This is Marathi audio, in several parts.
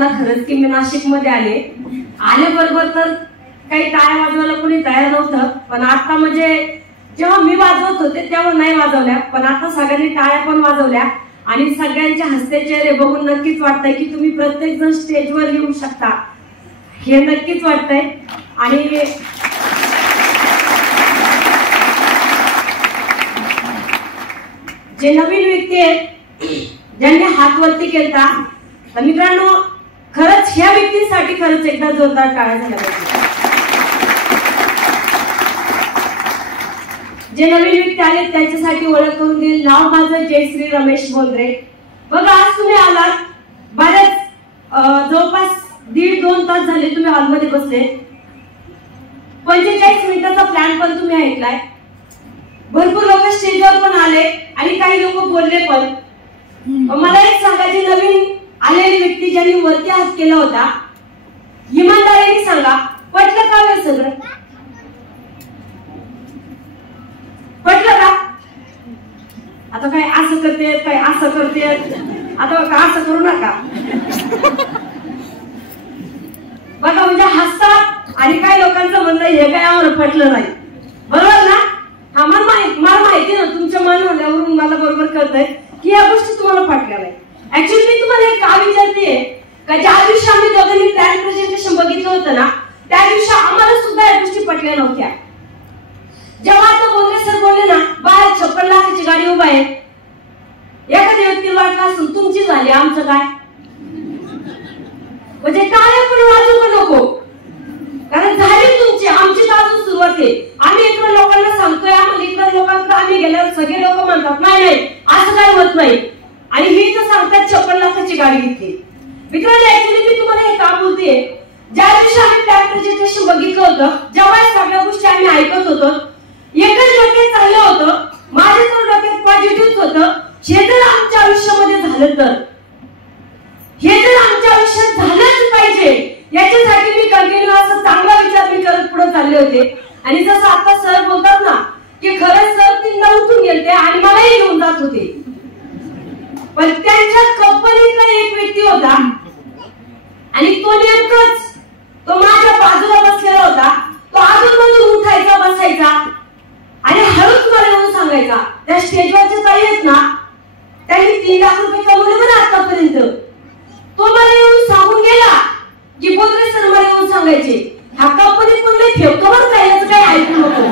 मला खरंच की मी नाशिकमध्ये आले बरोबर तर काही टाळ्या वाजवायला कोणी तयार नव्हतं, पण आता म्हणजे जेव्हा मी वाजवत होते तेव्हा नाही वाजवल्या, पण आता सगळ्यांनी टाळ्या पण वाजवल्या आणि सगळ्यांचे हसते चेहरे बघून नक्कीच वाटतंय की तुम्ही प्रत्येक जण स्टेजवर येऊ शकता, हे नक्कीच वाटतंय. आणि जे नवीन व्यक्ती आहेत ज्यांनी हात वरती केलता, तर मित्रांनो खरंच ह्या व्यक्तींसाठी खरंच एकदा जोरदार टाळ्या झाल्या पाहिजे. जे नवीन व्यक्ती आले त्यांच्यासाठी ओळख करून देईल. नाव माझं जयश्री रमेश बोंद्रे. बघा आज तुम्ही आलात, बरेच जवळपास 1.5-2 तास झाले तुम्ही हॉलमध्ये बसले, 45 मिनिटाचा प्लॅन पण तुम्ही ऐकलाय, भरपूर लोक स्टेजवर पण आले आणि काही लोक बोलले पण. मला एक सांगायचे, नवीन आलेली व्यक्ती ज्यांनी वरती हात केला होता, इमानदारीने सांगा पटलं का हे सगळं? पटलं का? आता काय असं करते, काय असं करते, आता का असं करू नका बघा. म्हणजे हसतात आणि काही लोकांचं म्हणणं हे काय आम्हाला पटलं नाही, बरोबर ना? हा मला माहिती ना, तुमच्या मनावरून मला बरोबर कळतंय की या गोष्टी तुम्हाला पटल्या नाही. ऍक्च्युअली मी तुम्हाला एक का विचारतेय का, ज्या दिवशी आम्ही दोघांनी प्लॅन प्रेझेंटेशन बघितलं होतं ना, त्या दिवशी आम्हाला सुद्धा या गोष्टी पटल्या नव्हत्या. जेव्हा आता बोंद्रे सर बोलले ना, बाहेर 56 लाखाची गाडी उभा आहे, एखाद्या व्यक्तीला वाटलं असेल तुमची झाली, आमचं काय? म्हणजे टाळ्या पण वाजू पण नको, कारण झाली तुमची, आमची तर अजून सुरुवात आहे. आम्ही इकडे लोकांना सांगतोय, आम्हाला इकडे लोकांकडे आम्ही गेल्यावर सगळे लोक म्हणतात नाही नाही असं काय होत नाही, आणि ही तर सांगतात 56 लाखाची गाडी घेतली. मित्रांनो ऍक्च्युअली मी तुम्हाला हे का बोलतेय, ज्या दिवशी आम्ही प्लॅन प्रेझेंटेशन बघितलं होतं, जेव्हा सगळ्या गोष्टी आम्ही ऐकत होतो, एकच डोक्यात चाललं होतं, माझ्या तर डोक्यात पॉझिटिव्ह होतं, हे जर आमच्या आयुष्यामध्ये झालं तर, हे जर आमच्या आयुष्यात झालंच पाहिजे, याच्यासाठी मी कंटिन्यू असं चांगला विचार मी करत पुढे चालले होते. आणि जसं आता सर बोलतात ना की खरंच सर 3ला उठून गेलते आणि मलाही घेऊन जात होते, पण त्यांच्या कंपनीतला एक व्यक्ती होता आणि तो नेमकंच तो माझ्या बाजूला बसलेला होता, तो अजून उठायचा बसायचा आणि हळूच मला येऊन सांगायचा, त्या स्टेजवरच्या ताई आहेत ना त्यांनी 3 लाख रुपये कमवले बरं आतापर्यंत. तो मला येऊन सांगून गेला की बोंद्रे सर मला येऊन सांगायचे, ह्या कंपनीत पण काही ठेवतो बरं का, याचं काही ऐकू नको.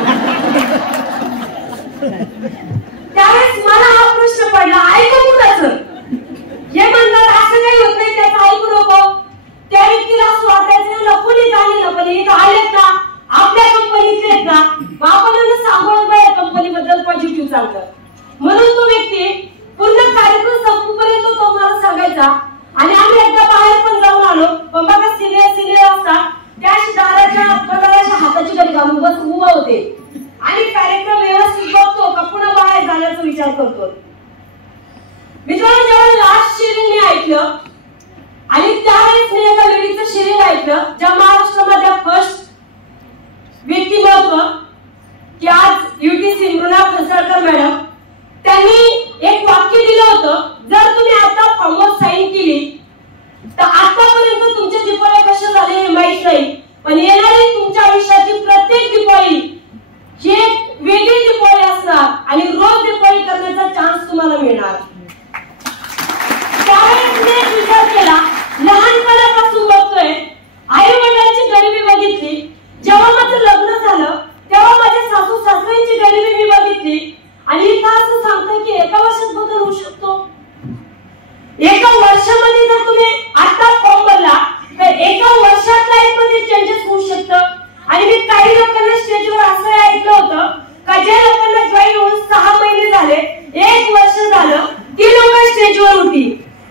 त्यावेळेस मला हा प्रश्न पडला, ऐकू कुणाचं? हे म्हणतात असं काही होत नाही, त्याचं ऐकू नको. त्या व्यक्तीला असं वाटायचं ना, कोणी जाणलं पण इथं आलेत ना, आपल्या कंपनीतले आहेत ना, आपण सांगून कंपनीबद्दल पॉझिटिव्ह सांगतात. म्हणून तो व्यक्ती पूर्ण कार्यक्रम संपूपर्यंत तो मला सांगायचा. आणि आम्ही एकदा बाहेर पण जाऊन आलो, पण बघा सिनियर असतात त्या दाराच्या पदाराच्या हाताची गडी घालून बस उभा होते आणि कार्यक्रम व्यवस्थित बघतो का पुन्हा बाहेर जाण्याचा विचार करतो. मित्रांनो जेव्हा लास्ट शेअरिंग मी ऐकलं आणि त्यावेळेस मी एका लेडीचं शेअरिंग ऐकलं, ज्या महाराष्ट्रामध्ये फर्स्ट व्यक्तिमत्व की आज UTC मृणाल फणसळकर मॅडम, त्यांनी एक वाक्य दिलं होतं, जर तुम्ही आता फॉर्मवर साईन केली तर आतापर्यंत तुमचे दिवाळी कसे झाले हे माहित नाही, पण येणारी तुमच्या आयुष्याची प्रत्येक दिवाळी ही एक वेगळी दिवाळी असणार आणि रोज दिवाळी करण्याचा चान्स तुम्हाला मिळणार. त्यावेळेस मी एक विचार केला, लहानपणापासून बघतोय, आई वडिलांची गरिबी बघितली, जेव्हा माझं लग्न झालं तेव्हा माझ्या सासू सासऱ्यांची गरिबी मी बघितली, आणि इथं असं सांगतं की एका वर्षात बदल होऊ शकतो. एका वर्षामध्ये जर तुम्ही आता फॉर्म भरला तर एका वर्षात लाईफ मध्ये चेंजेस होऊ शकतं. आणि मी काही लोकांना स्टेजवर असं ऐकलं होतं का ज्या लोकांना जॉईन होऊन 6 महिने झाले, 1 वर्ष झालं, ती लोक स्टेजवर होती.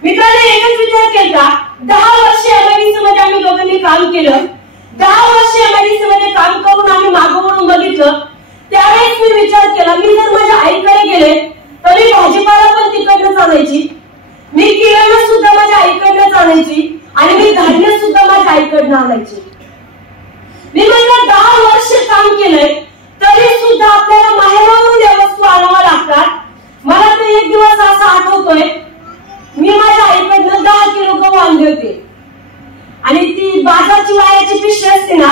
मित्रांनो एकच विचार केला, 10 वर्ष MIDC मध्ये आम्ही दोघांनी काम केलं, 10 वर्ष MIDC मध्ये काम करून आम्ही मागं वळून बघितलं. त्यावेळेस मी विचार केला, मी जर माझ्या आईकडे गेले तर मी भाजीपाला पण तिकडनं आणायची, मी किराणा सुद्धा माझ्या आईकडनं आणायची आणि मी धान्य सुद्धा माझ्या आईकडनं आणायची. मी माझ्या 10 वर्ष काम केलंय तरी सुद्धा आपल्याला माहेरावरून या वस्तू आणाव्या लागतात. मला तर एक दिवस असा आठवतोय, मी माझ्या आईकडनं 10 किलो गहू आणले होते आणि ती बाजारची वायाची पिशवी असते ना,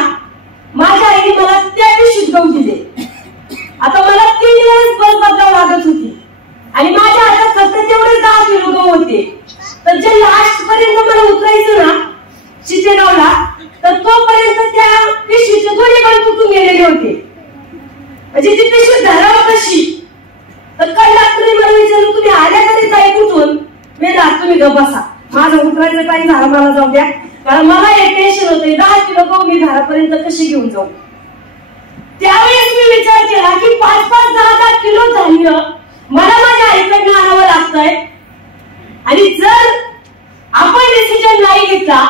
माझ्या आईने मला त्या पिशवीत गहू दिले. आता मला 3 दिवस बस बदलावं लागत होती आणि माझ्या हातात फक्त तेवढे 10 किलो गहू होते. तर जे लास्ट पर्यंत मला उतरायचं ना चितेगावला, तर तोपर्यंत त्या पिशवीचे दोन्ही पण तुटून गेलेले होते. म्हणजे ती पिशवी धरावं कशी. तर कंडक्टरने मला विचारलं, तुम्ही आल्या कधी ताई कुठून? मी राहत तुम्ही ग बसा, माझं उतरायचं टाइम झाला, मला जाऊ द्या, कारण मला एक टेन्शन होते 10 किलो गहू मी घरापर्यंत कशी घेऊन जाऊ. त्यावेळेस मी विचार केला की 5-5, 10-10 किलो धान्य मला माझ्या आईकडनं आणावं लागतंय. आणि जर आपण डिसिजन नाही घेतला,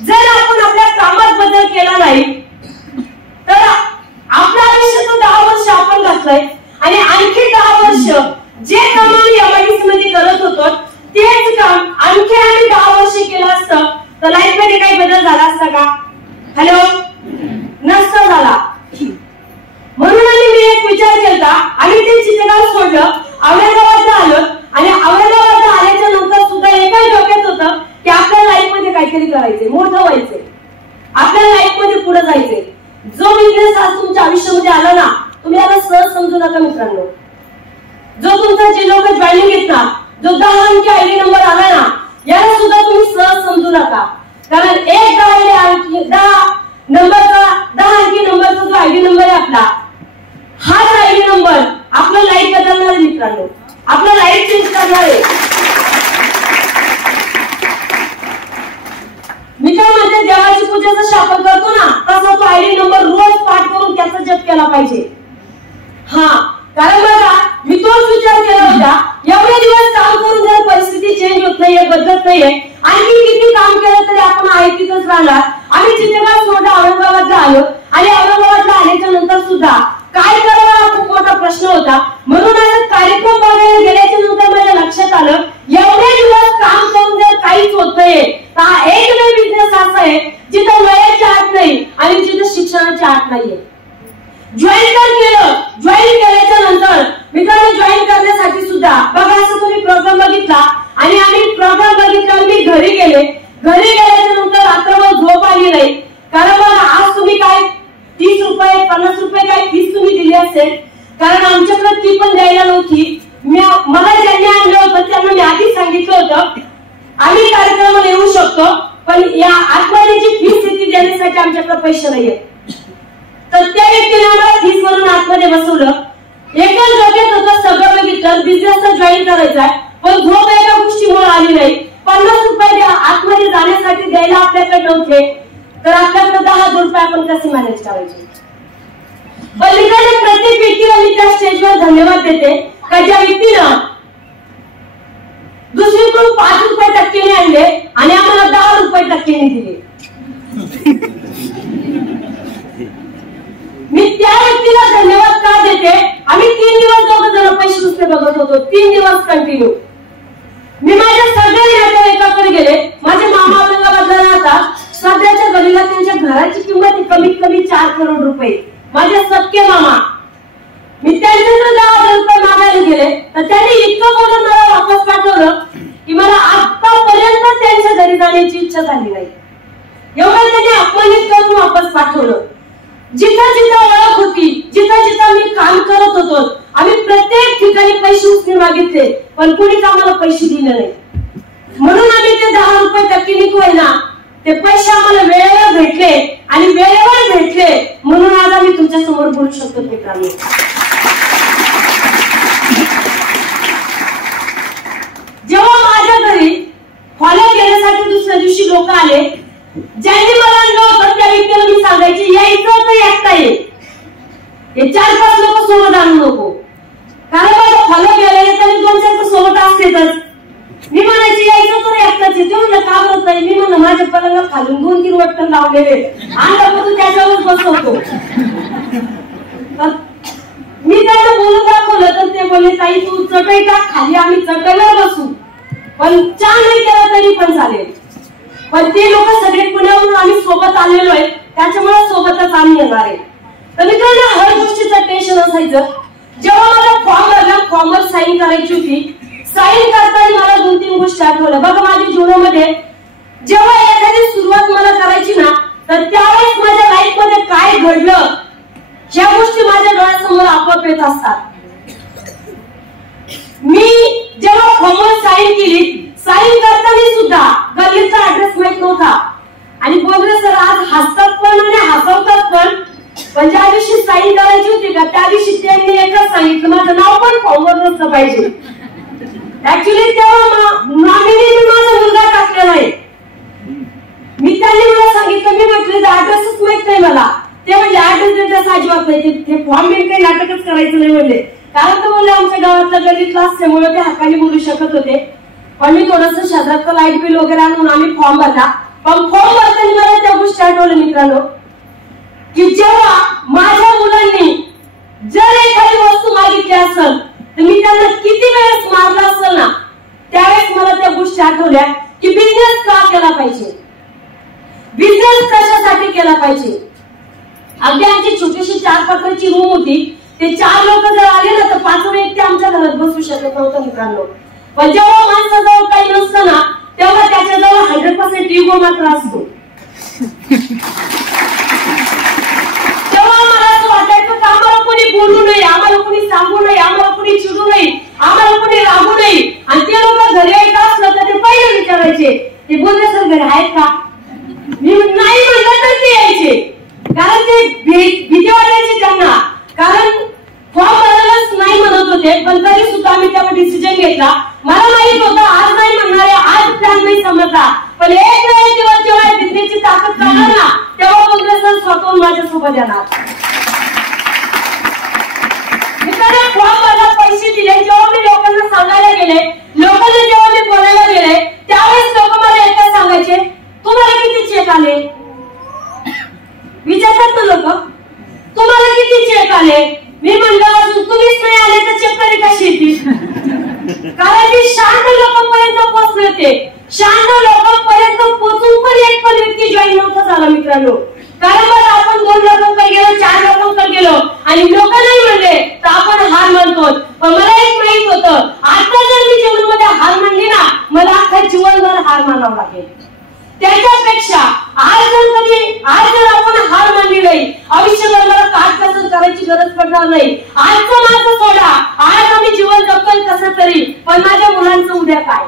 जर आपण आपल्या कामात बदल केला नाही, तर आपलं आयुष्य 10 वर्ष आपण घातलंय आणि आणखी 10 वर्ष जे काम आम्ही एमआयडीसी मध्ये करत होतो तेच काम आणखी आम्ही 10 वर्ष केलं असतं तर लाईफ मध्ये काही बदल झाला असता का? हॅलो, नसता झाला. म्हणून मी एक विचार केला, आम्ही ते चितेगाव सोडलं, औरंगाबादला आलो आणि औरंगाबादला आल्याच्या नंतर सुद्धा एकच डोक्यात होतं की आपल्या लाईफ मध्ये काहीतरी करायचंय, मोठं व्हायचंय, आपल्या लाईफ मध्ये पुढे जायचंय. जो बिझनेस आज तुमच्या आयुष्यामध्ये आला ना, तुम्ही याला सहज समजू नका मित्रांनो. जो तुमचा जे लोक जॉईनिंग घेत ना, जो 10 अंकी आयडी नंबर आला ना, याला सुद्धा तुम्ही सहज समजू नका. कारण एक 10 अंकी नंबरचा जो आयडी नंबर आहे आपला, हाच आयडी नंबर आपलं लाईफ बदलणार आहे मित्रांनो, आपलं लाईफ चेंज करणार आहे. मी काय म्हणते, देवाची पूजा जशी आपण करतो ना, तसा तो आयडी नंबर रोज पाठ करून त्याचा जप केला पाहिजे. हा, कारण बघा मी तोच विचार केला होता, एवढे दिवस काम करून जर परिस्थिती चेंज होत नाहीये, बदलत नाहीये, आणखी किती काम केलं तरी आपण आहे तिथंच राहणार. आम्ही चितेगाव सोडलं, औरंगाबादला आलो आणि औरंगाबादला आल्याच्या नंतर सुद्धा काय करावं हा खूप मोठा प्रश्न होता. म्हणून असं कार्यक्रम बघायला गेल्याच्या नंतर माझ्या लक्षात आलं, एवढे दिवस काम करून जर काहीच होत नाहीये तर हा एकमेव बिझनेस असा आहे जिथं वयाची अट नाही आणि जिथं शिक्षणाची अट नाहीये. जॉईन केल्याच्या नंतर मित्रांनो, जॉईन करण्यासाठी सुद्धा बघा असं तुम्ही प्रोग्राम बघितला आणि आम्ही प्रोग्राम बघितला, मी घरी गेले. घरी गेल्याच्या नंतर रात्रभर झोप आली नाही. कारण बघा आज तुम्ही काय 30 रुपये 50 रुपये काय फीस तुम्ही दिली असेल, कारण आमच्याकडे ती पण द्यायला नव्हती. मला ज्यांनी आणलं होतं त्यांना मी आधीच सांगितलं होतं आम्ही कार्यक्रमाला येऊ शकतो, पण या आतमध्येची फीस ती देण्यासाठी आमच्याकडे पैसे नाहीये. तर त्या व्यक्तीने आम्हाला फीस भरून आतमध्ये बसवलं. एकच डोक्यात होतं, सगळं बघितलं, बिझनेसला जॉईन करायचा, पण झोप एका गोष्टीमुळे आली नाही. 50 रुपये आतमध्ये जाण्यासाठी द्यायला आपल्याकडे नव्हते, तर आपल्याकडे 10,000 रुपये आपण कसे मॅनेज करायचे. पलीकडे प्रत्येक व्यक्तीला मी त्या स्टेजवर धन्यवाद देते का ज्या व्यक्तीनं दुसरीकडून 5 रुपये टक्केने आणले आणि आम्हाला 10 रुपये टक्केने दिले. मी त्या व्यक्तीला धन्यवाद का देते, आम्ही 3 दिवस दोघं जण पैसे नुसते बघत होतो, 3 दिवस कंटिन्यू. मी माझ्या सगळ्या नातेवाईकाकडे गेले. माझे मामा औरंगाबादला राहतात, सध्याच्या घडीला त्यांच्या घराची किंमत कमीत कमी 4 करोड रुपये. माझे सख्खे मामा, मी त्यांच्याकडे 10,000 रुपये मागायला गेले तर त्यांनी इतकं बोलून मला वापस पाठवलं की मला आतापर्यंत त्यांच्या घरी जाण्याची इच्छा झाली नाही. एवढं त्यांनी अपमानित करून वापस पाठवलं. जिथं जिथं ओळख होती, जिथं जिथं मी काम करत होतो, आम्ही प्रत्येक ठिकाणी पैसे उसने मागितले, पण कुणीच आम्हाला पैसे दिले नाही. म्हणून आम्ही ते 10 रुपये टक्केने होईना ते पैसे आम्हाला वेळेवर भेटले आणि वेळेवर भेटले म्हणून आज आम्ही तुमच्या समोर बोलू शकतो मित्रांनो. जेव्हा माझ्या घरी फॉलो केल्यासाठी दुसऱ्या दिवशी लोक आले, ज्यांनी मला आणलं होतं त्या व्यक्तीला मी सांगायचे यायचं तर एकटा ये, हे 4-5 लोक सोबत आणू नको, कारण माझं फॉलो केलेलं तरी 2-4 सोबत असतेच. मी म्हणायची यायचं तर एकटाच येते, म्हणलं का होत नाही. मी म्हणलं माझ्या पलंगा खालून 2-3 वट्टन लावलेले आणि त्याच्यावर बसवतो. मी त्यांना बोलून दाखवलं तर ते बोलले ताई तू चटई टाक खाली, आम्ही चटईवर बसू, पण चहा नाही केला तरी पण चालेल. पण ते लोक सगळे पुण्यावरून आम्ही सोबत आलेलो आहे, त्याच्यामुळे सोबतच आम्ही येणार आहे. तर मित्रांनो, हर गोष्टीचं टेन्शन असायचं. जेव्हा मला फॉर्म भरला, फॉर्मवर साईन करायची होती, साईन करताना मला 2-3 गोष्टी आठवल्या. बघा माझ्या जीवनामध्ये जेव्हा एखादी सुरुवात मला करायची ना, तर त्यावेळेस माझ्या लाईफ मध्ये काय घडलं ह्या गोष्टी माझ्या डोळ्यासमोर आपोआप येत असतात. मी जेव्हा फॉर्मवर साईन केली, साईन करताना सुद्धा गल्लीचा ऍड्रेस माहित नव्हता. आणि बोलले सर आज हसतात पण आणि हसवतात पण ज्या दिवशी साईन करायची होती का त्या दिवशी त्यांनी एकच सांगितलं, माझं नाव पण फॉर्मवर नसतं पाहिजे. ऍक्च्युली तेव्हा नॉमिनी माझा मुलगा टाकलेला आहे. मी त्यांनी मला सांगितलं, मी म्हटलं ऍड्रेसच माहित नाही मला. ते म्हणजे ऍड्रेस देण्यास अजिबात नाही, ते फॉर्म बिल काही नाटकच करायचं नाही म्हणले. कारण तो बोलले आमच्या गावातला गल्लीतला असल्यामुळे ते हक्काने बोलू शकत होते. पण मी थोडस शेजारचं लाईट बिल वगैरे आणून आम्ही फॉर्म भरला. पण फॉर्म भरताना मला त्या गोष्टी आठवल्या मित्रांनो, की जेव्हा माझ्या मुलांनी जर एखादी वस्तू मागितली असेल तर मी त्यांना किती वेळेस मारलं असेल ना, त्यावेळेस मला त्या गोष्टी आठवल्या की बिझनेस का केला पाहिजे, बिझनेस कशासाठी केला पाहिजे. अगदी आमची छोटीशी 4 पत्राची रूम होती. ते 4 लोक जर आले ना तर 5 व्यक्ती आमच्या घरात बसू शकत नव्हतं मित्रांनो. पण जेव्हा माणसाजवळ काही नसतं ना तेव्हा त्याच्याजवळ 100% इगो मात्र असतो. तेव्हा मला असं वाटायचं की आम्हाला कोणी बोलू नये, आम्हाला कोणी सांगू नये, आम्हाला कोणी चिडू नये, आम्हाला कोणी रागू नये. आणि ते लोक घरी यायचं असलं तर ते पहिले विचारायचे, ते बोलले सर घरी आहेत का. मी नाही म्हणलं तर ते यायचे, कारण ते भीती वाटायची त्यांना. कारण फॉर्म भरायलाच नाही म्हणत होते, पण तरी सुद्धा आम्ही तेव्हा डिसिजन घेतला. मला माहित होतं आज नाही म्हणणारे, आज प्लॅन नाही समजला, पण एक दिवस जेव्हा बिझनेसची ताकद काढणार ना तेव्हा काँग्रेस स्वतःहून माझ्यासोबत येणार. मित्रांनो फॉर्म भरला, पैसे दिले. जेव्हा मी लोकांना सांगायला गेले, लोकांना जेव्हा मी बोलायला गेले त्यावेळेस लोक मला एकदा सांगायचे, तुम्हाला किती चेक आले. विचारतात ना लोक, तुम्हाला किती चेक आले. मी म्हणलं अजून तुम्हीच नाही आले तर चेक तरी कशी येतील. कारण ती शांत लोकांपर्यंत पोहोचले होते. शांत लोकांपर्यंत पोहोचून पण एक पण व्यक्ती जॉईन नव्हता झाला मित्रांनो. कारण बरं आपण 2 लोकांकडे गेलो, 4 लोकांकडे गेलो आणि लोक नाही म्हणले तर आपण हार मानतो. पण मला एक माहित होतं, आता जर मी जीवनामध्ये हार मानली ना मला अख्खा जीवनभर हार मानावं लागेल. त्याच्यापेक्षा आज जर आपण हार मानली नाही, आयुष्यभर मला काटकसर करायची गरज पडणार नाही. आजचं माझं सोडा, आज आम्ही जीवन जगतोय कसं तरी, पण माझ्या मुलांचं उद्या काय,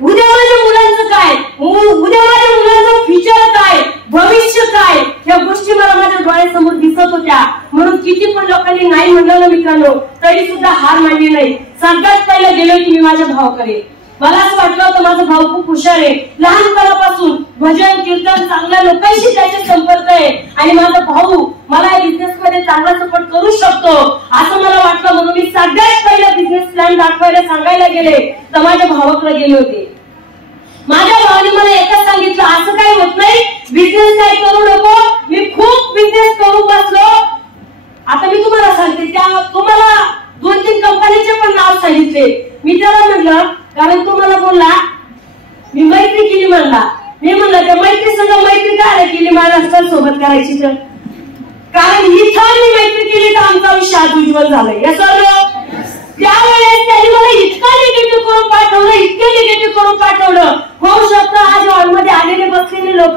उद्या माझ्या मुलांचं काय, उद्या माझ्या मुलांचं फ्युचर काय, भविष्य काय, या गोष्टी मला माझ्या डोळ्यासमोर दिसत होत्या. म्हणून किती पण लोकांनी नाही म्हणलं ना मित्रांनो तरी सुद्धा हार मानली नाही. सगळ्यात पहिलं गेलो की मी माझ्या भावाकडे. मला असं वाटलं होतं माझा भाऊ खूप हुशार आहे, लहानपणापासून भजन कीर्तन चांगल्या लोकांशी त्याचे संपर्क आहे आणि माझा भाऊ मला या बिझनेस मध्ये चांगला सपोर्ट करू शकतो असं मला वाटलं. म्हणून मी सगळ्यात पहिला बिझनेस प्लॅन दाखवायला सांगायला गेले तर माझ्या भावाकडे गेले होते. माझ्या भावाने मला एकच सांगितलं, असं काही होत नाही, बिझनेस काय करू नको. मी खूप बिझनेस करू बसलो. आता मी तुम्हाला सांगते, त्या तुम्हाला 2-3 कंपनीचे पण नाव सांगितले. मी त्याला म्हटलं, कारण तो मला बोलला मी मैत्री केली म्हणला. मी म्हणलं त्या मैत्री संग मैत्री काय केली महाराष्ट्र सोबत करायची तर, कारण इथं मी मैत्री केली तर आमचा आयुष्य आज उज्ज्वल झालंय. या सर्व त्यावेळेस त्यांनी मला इतका निगेटिव्ह करून पाठवलं, इतके निगेटिव्ह करून पाठवलं. होऊ शकतं आज हॉलमध्ये आलेले बसलेले लोक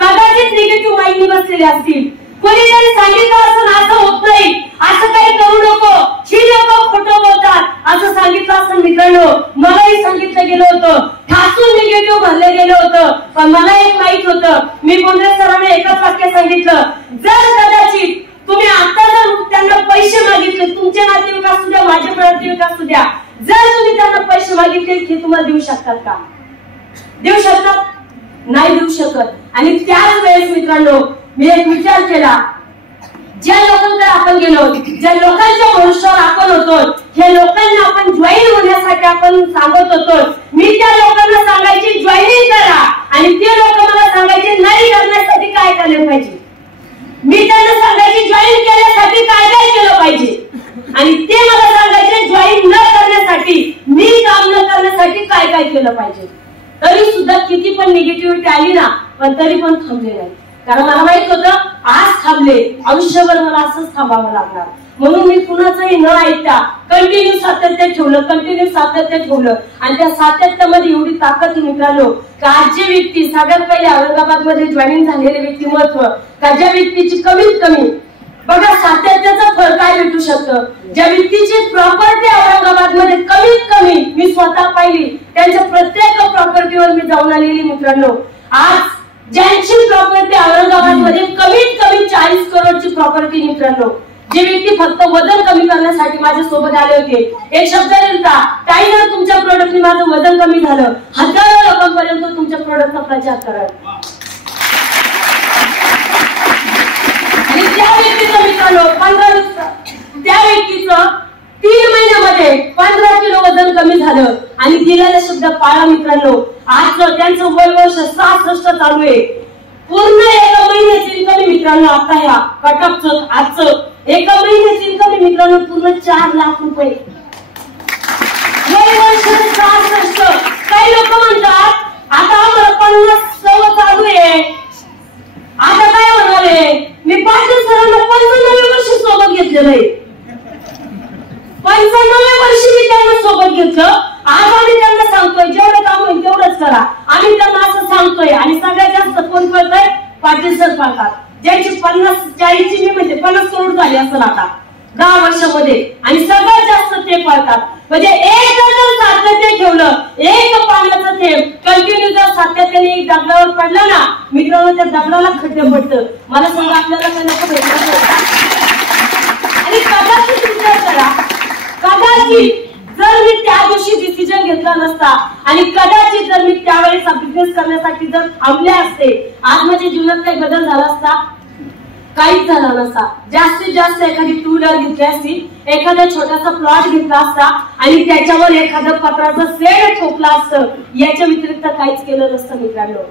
कदाचित निगेटिव्ह माइंडनी बसलेले असतील. कोणीतरी सांगितलं असं असं होत नाही, असं काही करू नको, ही लोक खोटं बोलतात असं सांगितलं असं मित्रांनो मलाही सांगितलं गेलं होतं. ठासून निगेटिव्ह भरलं गेलं होतं. पण मला एक माहित होतं, मी बोंद्रे सरांना एकच वाक्य सांगितलं, जर कदाचित तुम्ही आता जर त्यांना पैसे मागितले, तुमचे नातेवाईक असू द्या माझे नातेवाईक असू द्या, जर तुम्ही त्यांना पैसे मागितले हे तुम्हाला देऊ शकतात का? देऊ शकतात? नाही देऊ शकत. आणि त्याच वेळेस मित्रांनो मी एक विचार केला, ज्या लोकांकडे आपण गेलो, ज्या लोकांच्या भरोश्यावर आपण होतो, हे लोकांना आपण जॉईन होण्यासाठी आपण सांगत होतो. मी त्या लोकांना सांगायची जॉईनिंग करा आणि ते लोक मला सांगायचे नाही करण्यासाठी काय केलं पाहिजे. मी त्यांना सांगायची जॉईन केल्यासाठी काय काय केलं पाहिजे आणि ते मला सांगायचे जॉईन न करण्यासाठी, मी काम न करण्यासाठी काय काय केलं पाहिजे. तरी सुद्धा किती पण निगेटिव्हिटी आली ना पण तरी पण थांबले नाही. कारण मला माहित होतं आज थांबले आयुष्यभर मला असंच थांबावं लागणार, म्हणून मी कुणाचंही न ऐकता कंटिन्यू सातत्य ठेवलं आणि त्या सातत्यामध्ये एवढी ताकद मित्रांनो का आज जे व्यक्ती सगळ्यात पहिले औरंगाबाद मध्ये जॉईनिंग झालेले व्यक्तिमत्व का ज्या व्यक्तीची कमीत कमी बघा सातत्याचं फळ काय भेटू शकतं, ज्या व्यक्तीची प्रॉपर्टी औरंगाबाद मध्ये कमीत कमी मी स्वतः पाहिली त्यांच्या प्रत्येक प्रॉपर्टीवर मी जाऊन आलेली मित्रांनो, आज ज्यांची प्रॉपर्टी औरंगाबाद मध्ये कमीत कमी 40 करोडची प्रॉपर्टी मित्रांनो, जे व्यक्ती फक्त वजन कमी करण्यासाठी माझ्या सोबत आले होते, एक शब्द दिलता ताई जर तुमच्या प्रोडक्टने माझं वजन कमी झालं हजारो लोकांपर्यंत तुमच्या प्रोडक्टचा प्रचार करा। त्या व्यक्तीचं मित्रांनो 15 त्या व्यक्तीचं 3 महिन्यामध्ये 15 किलो वजन कमी झालं आणि दिलेला शब्द पाळा मित्रांनो। आज त्यांचं वय वर्ष 66 चालू आहे, पूर्ण एका महिन्याची इन्कम मित्रांनो आता ह्या कटअपचं आजचं एका महिन्याची इन्कम मित्रांनो पूर्ण 4 लाख रुपये, वय वर्ष 66। काही लोक म्हणतात आता आम्हाला 50 चालू आहे, आता काय म्हणाले मी पाटील सरांना 95 वर्षी सोबत घेतलेलं आहे, 95 वर्षी मी त्यांना सोबत घेतलं। आज आम्ही त्यांना सांगतोय जेवढं काम होईल तेवढंच करा, आम्ही त्यांना असं सांगतोय आणि सगळ्यात जास्त कोण करतोय पाटील सर करतात, ज्यांची 50-40 मी म्हणजे 50 करोड झाली असं आता 10 वर्षामध्ये आणि सगळ्यात जास्त ते पळतात। म्हणजे एक जर सातत्य ठेवलं, एक पाण्याचं थेंब कंटिन्यू जर सातत्याने दगडावर पडलं ना मित्रांनो त्या दगडाला खड्डे पडतं। मला सांगा आपल्याला काय नको भेटलं आणि कदाचित विचार करा, कदाचित जर मी त्या दिवशी डिसिजन घेतला नसता आणि कदाचित जर मी त्यावेळेस बिझनेस करण्यासाठी जर थांबले असते आज माझ्या जीवनात काही बदल झाला असता, काहीच झाला नसता। जास्तीत जास्त एखादी 2 व्हीलर घेतली असती, एखादा छोटासा प्लॉट घेतला असता आणि त्याच्यावर एखादं पत्राचं शेड ठोकलं असतं, याच्या व्यतिरिक्त काहीच केलं नसतं मित्रांनो।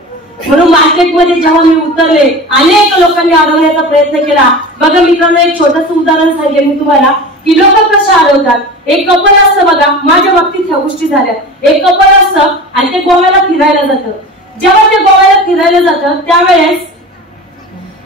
म्हणून मार्केटमध्ये जेव्हा मी उतरले अनेक लोकांनी अडवण्याचा प्रयत्न केला। बघा मित्रांनो एक छोटंसं उदाहरण सांगेन मी तुम्हाला की लोक कसे अडवतात। एक कपल असतं बघा, माझ्या बाबतीत ह्या गोष्टी झाल्या, एक कपल असतं आणि ते गोव्याला फिरायला जातं। जेव्हा ते गोव्याला फिरायला जातं त्यावेळेस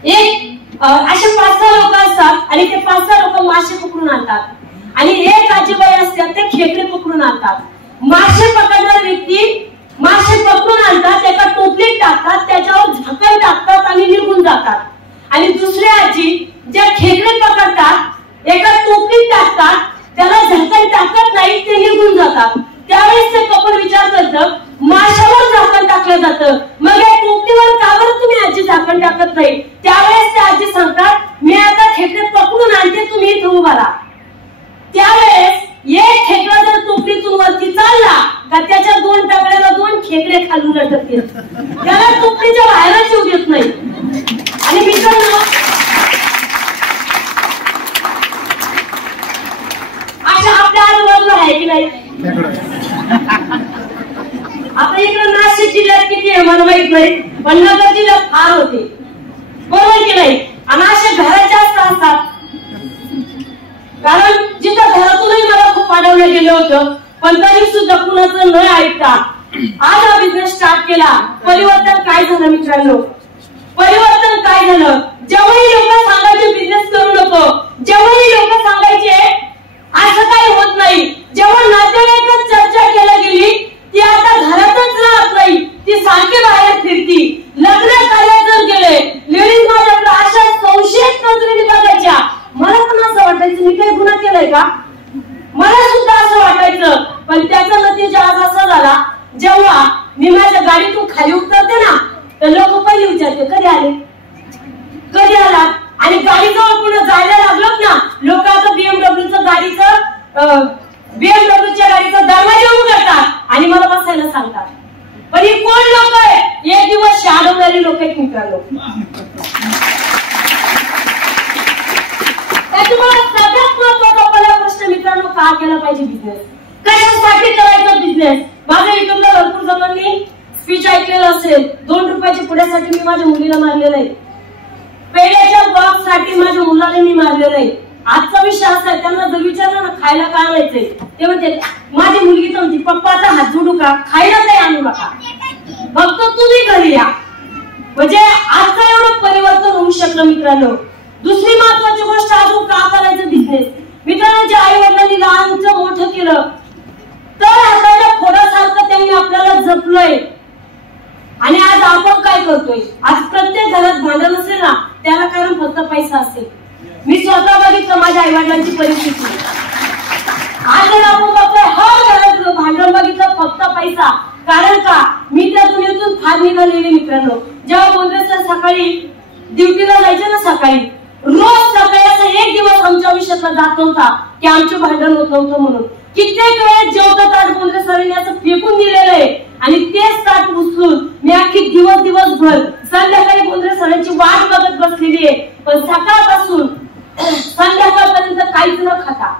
एक असे 5-6 लोक असतात आणि ते 5-6 लोक मासे पकडून आणतात आणि एक आजीबाई असतात ते खेकडे पकडून आणतात। मासे पकडणारे व्यक्ती मासे पकडून आणतात, एका टोपलीत टाकतात, त्याच्यावर झाकण टाकतात आणि निघून जातात आणि दुसऱ्या आजी ज्या खेकडे पकडतात एका टोपलीत टाकतात, त्याला झाकण टाकत नाही, ते निघून जातात। त्यावेळेस ते कपल विचार करतं माशावर झाकण टाकलं जातं, मग या टोपलीवर का बरं तुम्ही आजी झाकण टाकत नाही? त्यावेळेस त्या आजी सांगतात मी आता खेकडे पकडून आणते, तुम्ही इथे उभा राहा। त्यावेळेस एक खेकडा जर टोपलीतून वरती चालला का त्याच्या 2 टाकड्याला 2 खेकडे खालून लटकतील, त्याला टोपलीच्या बाहेरच येऊ देत नाही। आणि मित्रांनो अशा आपल्या आजूबाजूला आहे की नाही? आता इकडे नाशिक जिल्ह्यात किती आहे मला माहित नाही, पण नगर जिल्ह्यात फार होते, बरोबर की नाही? आणि असे घरात जास्त असतात, कारण जिथं घरातूनही मला खूप अडवलं गेलं होतं पण तरी सुद्धा कुणाचं न ऐकता आज हा बिझनेस स्टार्ट केला। परिवर्तन काय झालं मित्रांनो, परिवर्तन काय झालं? जेव्हाही लोक सांगायचे बिझनेस करू नको, जेव्हाही लोक सांगायचे असं काही होत नाही, जेव्हा नातेवाईकात चर्चा केली गेली ती आता घरातच राहत नाही, ती सारखी बाहेर फिरती। लग्न कार्यात जर गेले लेडीज माझ्याकडे अशा संशयित नजरेने बघायच्या, मला पण असं वाटायचं मी काही गुन्हा केलाय का, मला सुद्धा असं वाटायचं। पण त्याचा नतीजा आज असा झाला जेव्हा मी माझ्या गाडीतून खाली उतरते ना तर लोक पहिले विचारते कधी आले, कधी आलात, आणि गाडीजवळ पुढे जायला लागलोत ना लोक आता बीएमडब्ल्यूचं गाडीचा दरवाजा उघडतात आणि मला बसायला सांगतात। पण ही कोण लोक आहे? एक दिवस शाडवणारी लोक आहेत मित्रांनो। त्याच्यामुळे सगळ्यात महत्त्वाचा पहिला प्रश्न मित्रांनो का केला पाहिजे बिझनेस, कशासाठी करायचा बिझनेस? माझ्या युट्यूबला भरपूर जणांनी स्पीच ऐकलेलं असेल, 2 रुपयाच्या पुड्यासाठी मी माझ्या मुलीला मारलेलं आहे, पेढ्याच्या बॉक्स साठी माझ्या मुलाला मी मारलेलं आहे। आजचा विषय असा आहे, त्यांना जर विचारलं ना खायला काय आणायचंय ते म्हणते माझी मुलगी तर म्हणते पप्पाचा हात जोडू का, खायला काही आणू नका, फक्त तुम्ही घरी या। म्हणजे आजचं एवढं परिवर्तन होऊ शकलं मित्रांनो. दुसरी महत्वाची गोष्ट, अजून का करायचं बिझनेस? मित्रांनो, जे आई वडिलांनी लहानचं मोठं केलं तर हाताच्या फोडासारखं त्यांनी आपल्याला जपलंय. आणि आज आपण काय करतोय? आज प्रत्येक घरात भांडण असेल ना, त्याला कारण फक्त पैसा असेल. मी स्वतः बघितलं माझ्या आई वडिलांची परिस्थिती. आज जर आपण बघतोय हर घरात भांडण बघितलं फक्त पैसा. कारण का? मी त्या दुनियेतून फार निघालेली मित्रांनो. जेव्हा बोलले सर सकाळी ड्युटीला जायचे ना, सकाळी रोज सकाळी असं एक दिवस आमच्या आयुष्यातला जात नव्हता की आमचं भांडण होत नव्हतं म्हणून. कित्येक वेळेस जेवढं ताट बोलले सरांनी असं फेकून दिलेलं आहे आणि तेच ताट उचलून मी अख्खी दिवसभर संध्याकाळी बोलले सरांची वाट बघत बसलेली आहे. पण सकाळपासून संध्याकाळपर्यंत काहीच न खाता.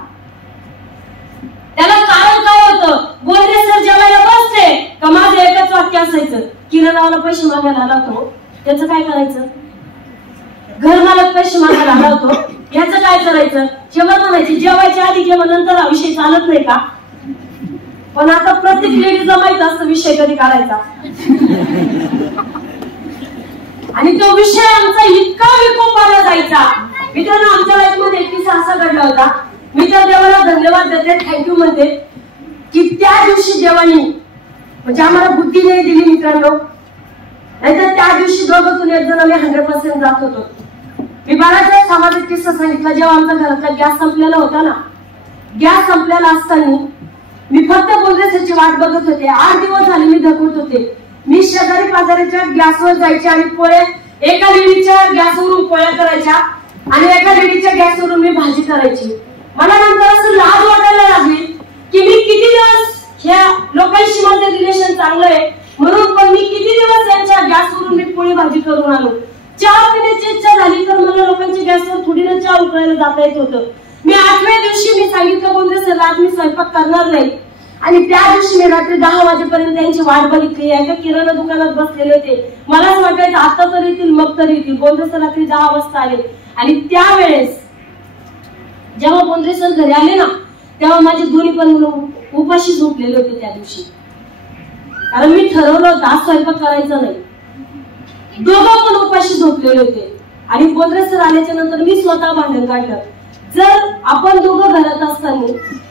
त्याला कारण काय होतं? बोलले सर जेवायला बसते का माझं एकच वाक्य असायचं, किराणावाला पैसे मागायला आला होतो, त्याचं काय करायचं? घर मालक पैसे मागायला आला होतो, याचं काय करायचं? जेवण म्हणायचे, जेवायच्या आधी किंवा नंतर हा विषय चालत नाही का? पण आता प्रत्येक लेडीजला माहित असतं विषय कधी काढायचा. आणि तो विषय आमचा इतका विकोपाला जायचा. मित्रांनो, आमच्या लाईफमध्ये एक किस्सा असा घडला होता. मी त्या देवाला धन्यवाद देते, थँक्यू म्हणते की त्या दिवशी देवानी म्हणजे आम्हाला बुद्धी नाही दिली मित्रांनो. नाहीतर त्या दिवशी दोघातून एक जण आम्ही 100% जात होतो. मी बाळाचा सामाजिक किस्सा सांगितला. जेव्हा आमच्या घरातला गॅस संपलेला होता ना, गॅस संपलेला असताना मी फक्त बोलण्याची वाट बघत होते. 8 दिवस झाले मी धकवत होते. मी शेजारी पाजारीच्या गॅसवर जायचे आणि पोळे, एका लेडीच्या गॅसवरून पोळ्या करायच्या आणि एका लेडीच्या गॅसवरून मी भाजी करायची. मला नंतर असं लाज वाटायला लागली की मी किती दिवस ह्या लोकांशी माझं रिलेशन चांगलं आहे म्हणून, पण मी किती दिवस त्यांच्या गॅसवरून मी पोळी भाजी करून आलो. चहा पिण्याची इच्छा झाली तर मला लोकांच्या गॅसवर थोडीनं चहा उकळायला जाता येत होतं. मी 8व्या दिवशी मी सांगितलं बोलले सर आज मी स्वयंपाक करणार नाही. आणि त्या दिवशी मी रात्री 10 वाजेपर्यंत त्यांची वाट बघितली. एका किराणा दुकानात बसलेले होते. मलाच वाटायचं आता तर येतील, मग तर येतील. बोलले सर रात्री 10 वाजता आले. आणि त्यावेळेस जेव्हा बोंद्रे सर घरी आले ना, तेव्हा माझे दोन्ही पण मुलं उपाशी झोपलेले होते त्या दिवशी. कारण मी ठरवलं होतं आज स्वयंपाक करायचा नाही. दोघं पण उपाशी झोपलेले होते. आणि बोंद्रे सर आल्याच्या नंतर मी स्वतः भांडण काढलं. जर आपण दोघं घरात असताना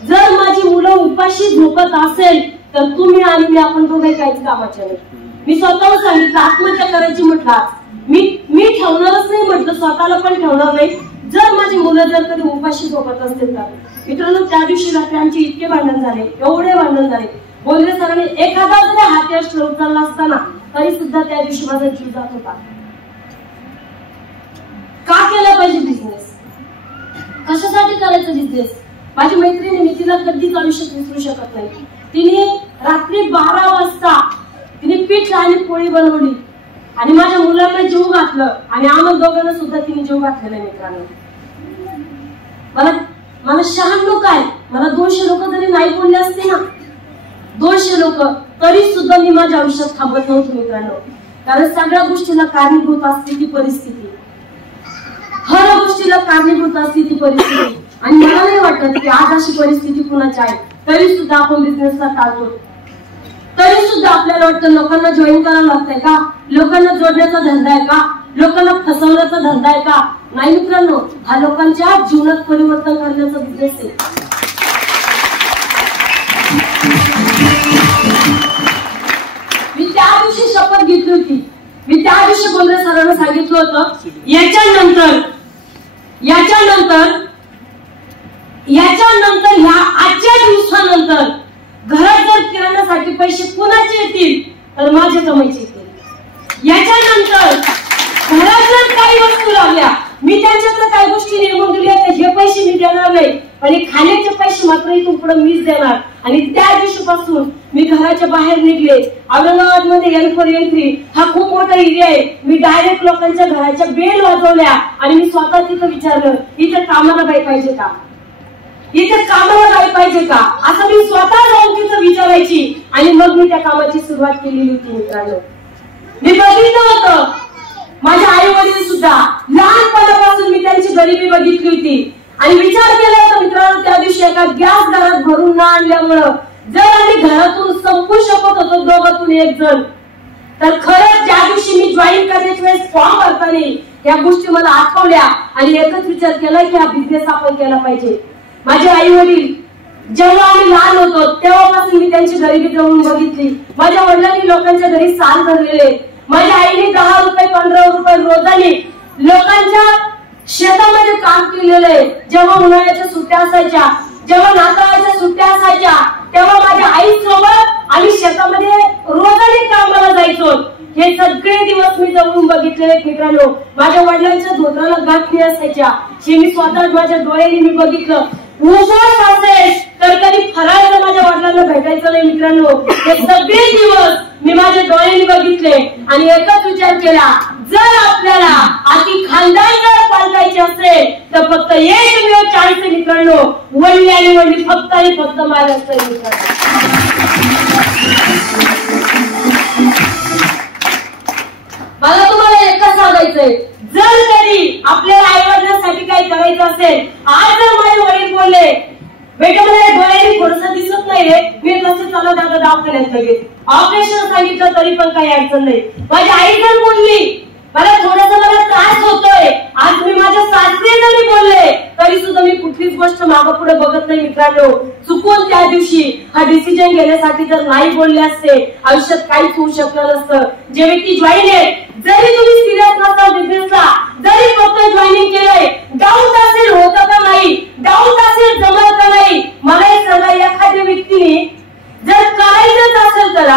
जर माझी मुलं उपाशी झोपत असेल तर तुम्ही आणि मी आपण दोघे काहीच कामाचे नाही. मी स्वतःवर सांगितलं आत्महत्या करायची म्हटलं मी ठेवणारच नाही म्हटलं, स्वतःला पण ठेवणार नाही जर माझी मुलं जर कधी उपाशी झोपत असतील तर. मित्रांनो, त्या दिवशी रात्री आमचे इतके भांडण झाले, एवढे भांडण झाले. बोंद्रे सरांनी एखादा जरी हाती उचलला असताना तरी सुद्धा त्या दिवशी माझा जीव जात होता. का केला पाहिजे बिझनेस? कशासाठी करायचं बिझनेस? माझी मैत्रिणी, मी तिला कधीच आयुष्यात विसरू शकत नाही. तिने रात्री 12 वाजता तिने पीठ आणि पोळी बनवली आणि माझ्या मुलांना जीव घातलं आणि आम्हाला दोघांना सुद्धा तिने जीव घातलेला आहे. मित्रांनो, मला 96 काय, मला 200 लोक जरी नाही बोलले असते ना, 200 लोक तरी सुद्धा मी माझ्या आयुष्यात थांबत नव्हतो मित्रांनो. कारण सगळ्या गोष्टीला कारणीभूत असते ती परिस्थिती, हर गोष्टीला कारणीभूत असते ती परिस्थिती. आणि मला नाही वाटत की आज अशी परिस्थिती कुणाची आहे तरी सुद्धा आपण बिझनेसला टाळतो. तरी सुद्धा आपल्याला वाटतं लोकांना जॉईन करावं लागतंय का, लोकांना जोडण्याचा धंदा आहे का, लोकांना फसवण्याचा धंदा आहे का? नाही मित्रांनो, हा लोकांच्या जीवनात परिवर्तन करण्याचा बिझनेस आहे. मी त्या दिवशी शपथ घेतली होती. मी त्या दिवशी बोंद्रे सरांना सांगितलं होतं याच्यानंतर ह्या आजच्या दिवसानंतर घरात जर किराण्यासाठी पैसे कुणाचे येतील तर माझे कमायचे येतील. याच्यानंतर घरात जर काही वस्तू लागल्या मी त्यांच्याकडे काही गोष्टी निर्माण दिल्या तर हे पैसे मी देणार नाही, पण खाण्याचे पैसे मात्र इथून पुढे मीच देणार. आणि त्या दिवशीपासून मी घराच्या बाहेर निघले. औरंगाबाद मध्ये N4 N3 हा खूप मोठा एरिया आहे. मी डायरेक्ट लोकांच्या घराच्या बेल वाजवल्या आणि मी स्वतः तिथं विचारलं इथे कामाला बाई पाहिजे का, इथे कामाला बाई पाहिजे का, असं मी स्वतः जाऊन तिथं विचारायची. आणि मग मी त्या कामाची सुरुवात केलेली होती. मित्रांनो, मी बघितलं होतं माझ्या आई वडील सुद्धा लहानपणापासून मी त्यांची गरिबी बघितली होती आणि विचार केला होता मित्रांनो त्या दिवशी एका गॅस घरात भरून न आणल्यामुळं जर आम्ही घरातून संपू शकत होतो दोघातून एक जण तर खरंच ज्या दिवशी मी जॉईन करण्याच्या वेळेस फॉर्म भरताना या गोष्टी मला आठवल्या आणि एकच विचार केला की हा बिझनेस आपण केला पाहिजे. माझे आई वडील जेव्हा आम्ही लहान होतो तेव्हापासून मी त्यांची गरिबी जवळून बघितली. माझ्या वडिलांनी लोकांच्या घरी साल धरलेले, माझ्या आईने 10 रुपये 15 रुपये रोजाने लोकांच्या शेतामध्ये काम केलेलं आहे. जेव्हा उन्हाळ्याच्या सुट्ट्या असायच्या, जेव्हा नाताळाच्या सुट्ट्या असायच्या, तेव्हा माझ्या आईसोबत आम्ही शेतामध्ये रोजाने कामाला जायचो. हे सगळे दिवस मी जवळून बघितलेले मित्रांनो. माझ्या वडिलांच्या धोत्राला गाठी असायच्या, हे मी स्वतः माझ्या डोळ्यांनी मी बघितलं. उसास असेल तर कधी फराळाचं माझ्या वडिलांना भेटायचं नाही मित्रांनो. हे सगळे दिवस मी माझ्या डोळ्यांनी बघितले आणि एकच विचार केला, जर आपल्याला अति खानदान जर पालटायचे असेल तर फक्त एकमेव चान्स आहे मित्रांनो, वडली आणि वडली फक्त आणि फक्त माझ्या असतं मित्रांनो. मला तुम्हाला एकच सांगायचंय, जर कधी आपल्याला आई वडिलांसाठी काही करायचं असेल, आज जर माझे वडील बोलले बेटा मला डोळ्याने थोडंसं दिसत नाहीये, मी कसं चालत दादा दवाखान्यात लगेच ऑपरेशन सांगितलं तरी पण काही अडचण नाही. माझी आई जर बोलली मला थोडासा त्रास होतोय, आज मी माझ्या सासरी जरी बोलले तरी सुद्धा मी कुठलीच गोष्ट मागं पुढे बघत नाही मित्रांनो. चुकून त्या दिवशी हा डिसिजन घेण्यासाठी जर नाही बोलले असते आयुष्यात काहीच होऊ शकलं नसतं. जे व्यक्ती जॉईन आहे, जरी तुम्ही सिरियस नसाल बिझनेसला, जरी फक्त जॉईनिंग केलंय, डाऊट असेल होतं का नाही, डाऊट असेल जमत का नाही, मला एक सांगा, एखाद्या व्यक्तीने जर करायचंच असेल तर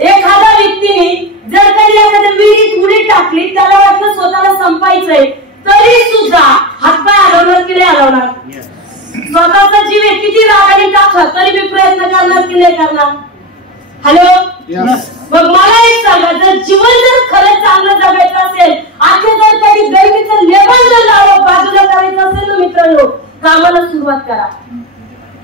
एखाद्या व्यक्तीने जर कधी एखाद्या विहिरीत उडी टाकली, त्याला वाटलं स्वतःला संपायचंय, तरी सुद्धा हातपाय हलवणार की नाही हलवणार? स्वतःचा जीव किती रागाने टाकला तरी मी प्रयत्न करणार की नाही करणार? हॅलो, मग मला एक सांगा, जर जीवन जर खरंच चांगलं जगायचं असेल, आता जर काही गरिबीचं लेवल जर बाजूला करायचं असेल ना मित्रांनो, कामाला सुरुवात करा,